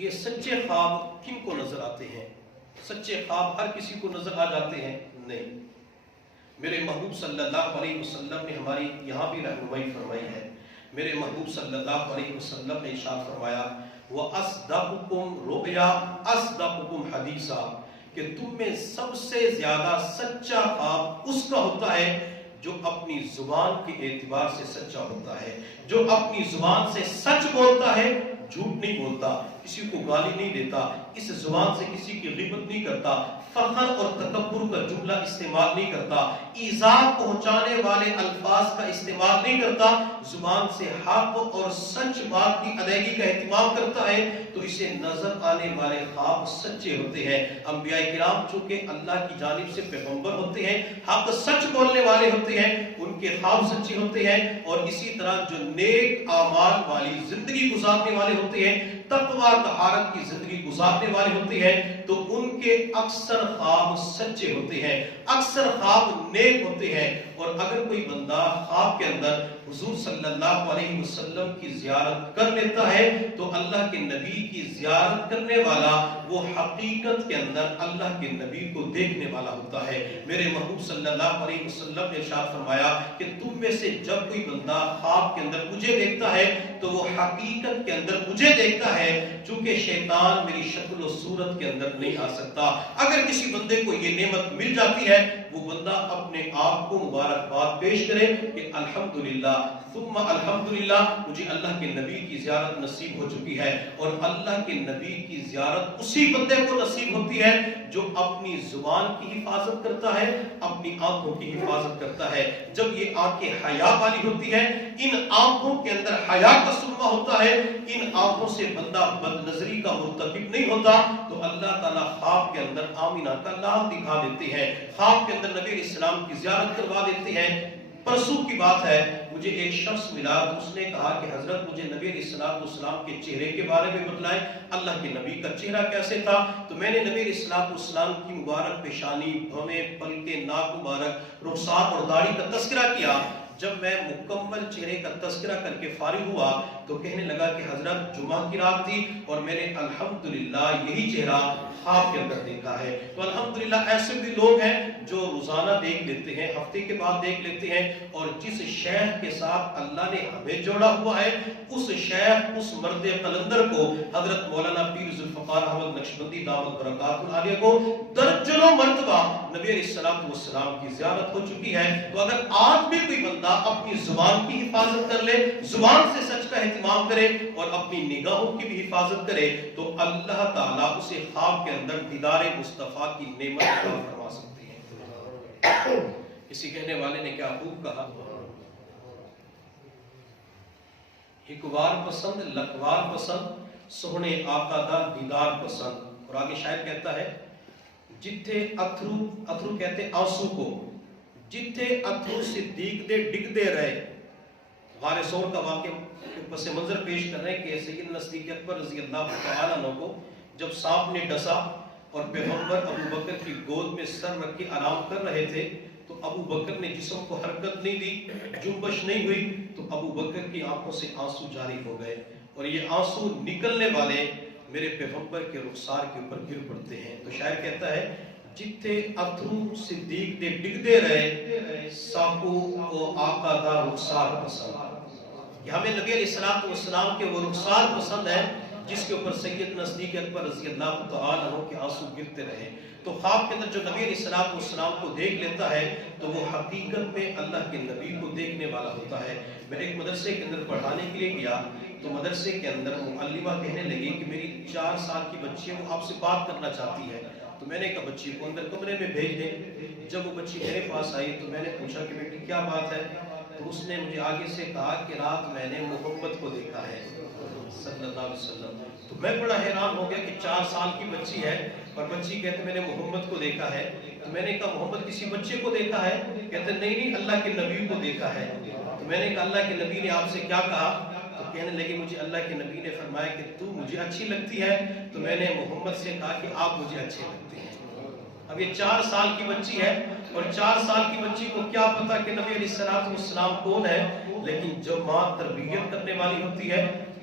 یہ سچے خواب کن کو نظر آتے ہیں؟ سچے خواب ہر کسی کو نظر آ جاتے ہیں؟ نہیں۔ میرے محبوب صلی اللہ علیہ وسلم نے ہماری یہاں بھی رہنمائی فرمائی ہے۔ میرے محبوب صلی اللہ علیہ وسلم نے ارشاد فرمایا وَأَصْدَقُكُمْ رُؤْيَا أَصْدَقُكُمْ حَدِيثًا، کہ تم میں سب سے زیادہ سچا خواب اس کا ہوتا ہے جو اپنی زبان کے اعتبار سے سچا ہوتا ہے، جو اپنی زبان سے سچ بولتا ہے، جھوٹ نہیں بولتا، کسی کو گالی نہیں دیتا، اس زبان سے کسی کی غیبت نہیں کرتا، فخر اور تکبر کا جملہ استعمال نہیں کرتا، ایذا پہنچانے والے الفاظ کا استعمال نہیں کرتا، زبان سے حق اور سچ بات کی ادائیگی کا اہتمام کرتا ہے، تو اسے نظر آنے والے خواب سچے ہوتے ہیں۔ انبیاء کرام چونکہ اللہ کی جانب سے پیغمبر ہوتے ہیں، حق سچ بولنے والے ہوتے ہیں، ان کے خواب سچے ہوتے ہیں، اور اسی طرح جو نیک اعمال والی زندگی گزارنے والے ہوتے ہیں، تقوی طہارت کی زندگی گزارنے والے ہوتے ہیں، تو ان کے اکثر خواب سچے ہوتے ہیں، اکثر خواب نیک ہوتے ہیں۔ اور اگر کوئی بندہ خواب کے اندر حضور صلی اللہ علیہ وسلم کی زیارت کر لیتا ہے تو اللہ کے نبی کی زیارت کرنے والا وہ حقیقت کے اندر اللہ کے نبی کو دیکھنے والا ہوتا ہے۔ میرے محبوب صلی اللہ علیہ وسلم نے ارشاد فرمایا کہ تم میں سے جب کوئی بندہ خواب کے اندر مجھے دیکھتا ہے تو وہ حقیقت کے اندر مجھے دیکھتا ہے، چونکہ شیطان میری شکل و صورت کے اندر نہیں آ سکتا۔ اگر کسی بندے کو یہ نعمت مل جاتی ہے، وہ بندہ اپنے آپ کو مبارکباد پیش کرے کہ الحمدللہ ثم الحمدللہ، مجھے اللہ کے نبی کی زیارت نصیب ہو چکی ہے۔ اور اللہ کے نبی کی زیارت اسی بندے کو نصیب ہوتی ہے جو اپنی زبان کی حفاظت کرتا ہے، اپنی آنکھوں کی حفاظت کرتا ہے۔ جب یہ آنکھیں حیا والی ہوتی ہیں، ان آنکھوں کے اندر حیا کا سرما ہوتا ہے، ان آنکھوں سے بندہ بد نظری کا مرتکب نہیں ہوتا، تو اللہ تعالیٰ خواب کے اندر آمینہ کا لال دکھا دیتے ہیں، خواب کے اندر نبی علیہ السلام کی زیارت کروا دیتے ہیں۔ پرسوں کی بات ہے، مجھے ایک شخص ملا، اس نے کہا کہ حضرت مجھے نبی علیہ السلام کے چہرے کے بارے میں بتلائیں، اللہ کے نبی کا چہرہ کیسے تھا؟ تو میں نے نبی علیہ السلام کی مبارک پیشانی، بھویں، پلکیں، ناک مبارک، رخسار اور داڑھی کا تذکرہ کیا۔ جب میں مکمل چہرے کا تذکرہ کر کے فارغ ہوا تو کہنے لگا کہ حضرت جمعہ کی رات تھی اور میں نے الحمدللہ یہی چہرہ خواب کے اندر دیکھا ہے۔ تو الحمدللہ ایسے بھی لوگ ہیں جو روزانہ دیکھ لیتے ہیں، ہفتے کے بعد دیکھ لیتے ہیں، اور جس شیخ کے ساتھ اللہ نے ہمیں جوڑا ہوا ہے، اس شیخ، اس مرد قلندر کو، حضرت مولانا پیر ذوالفقار احمد نقشبندی دامت برکاتہ العالیہ کو درجنوں مرتبہ نبی علیہ السلام کی زیارت ہو چکی ہے۔ تو اگر آج بھی کوئی بندہ اپنی زبان کی حفاظت کر لے، زبان سے سچ کا اہتمام کرے اور اپنی نگاہوں کی بھی حفاظت کرے، تو اللہ تعالیٰ اسے خواب کے اندر دیدار مصطفیٰ کی نعمت عطا فرما سکتی ہے۔ کسی کہنے والے نے کیا خوب کہا، ہکوار پسند لکوار پسند، سونے آقا دا دیدار پسند۔ اور آگے شاعر کہتا ہے جتھے اتھرو کہتے آنسو کو، جتھے اتھرو صدیق دے ڈگ دے رہے۔ غار سور کا واقعہ پس منظر پیش کر رہے ہیں کہ سیدنا صدیق اکبر رضی اللہ تعالیٰ عنہ کو جب سانپ نے ڈسا اور پیغمبر ابو بکر کی گود میں سر رکھ کے آرام کر رہے تھے، تو ابو بکر نے جسم کو حرکت نہیں دی، جنبش نہیں ہوئی، تو ابو بکر کی آنکھوں سے آنسو جاری ہو گئے، اور یہ آنسو نکلنے والے میرے پیغمبر کے رخسار کے اوپر گر پڑتے ہیں۔ تو شاعر کہتا ہے جتھے اتھرو صدیق دے ڈگ دے رہے، ساکو او آقا دا رخسار پسند۔ کہ ہمیں نبی علیہ السلام کے وہ رخسار پسند ہے جس کے اوپر سیدنا صدیق اکبر رضی اللہ تعالیٰ عنہ کے آنسو گرتے رہے۔ تو خواب کے اندر جو نبی علیہ السلام کو دیکھ لیتا ہے تو وہ حقیقت میں اللہ کے نبی کو دیکھنے والا ہوتا ہے۔ میں ایک مدرسے کے اندر پڑھانے کے لیے گیا تو مدرسے کے اندر معلمہ کہنے لگی کہ میری 4 سال کی بچی ہے، وہ آپ سے بات کرنا چاہتی ہے۔ تو میں نے کہا بچی کو اندر کمرے میں بھیج دیں۔ جب وہ بچی میرے پاس آئی تو میں نے پوچھا کہ بیٹی کیا بات ہے؟ تو اس نے مجھے آگے سے کہا کہ رات میں نے محمد کو دیکھا ہے صلی اللہ علیہ وسلم۔ تو میں بڑا حیران ہو گیا کہ 4 سال کی بچی ہے اور بچی کہتے میں نے محمد کو دیکھا ہے۔ تو میں نے کہا محمد کسی بچے کو دیکھا ہے؟ کہتے نہیں اللہ کے نبی کو دیکھا ہے۔ تو میں نے کہا اللہ کے نبی نے آپ سے کیا کہا؟ تو کہنے لگی مجھے اللہ کے نبی نے فرمایا کہ تو مجھے اچھی لگتی ہے۔ تو میں نے محمد سے کہا کہ آپ مجھے اچھے لگتے ہیں۔ اب یہ 4 سال کی بچی ہے اور 4 سال کی بچی کو کیا پتا کہ نبی علیہ السلام کون ہے، لیکن جب ماں تربیت کرنے والی ہوتی ہے،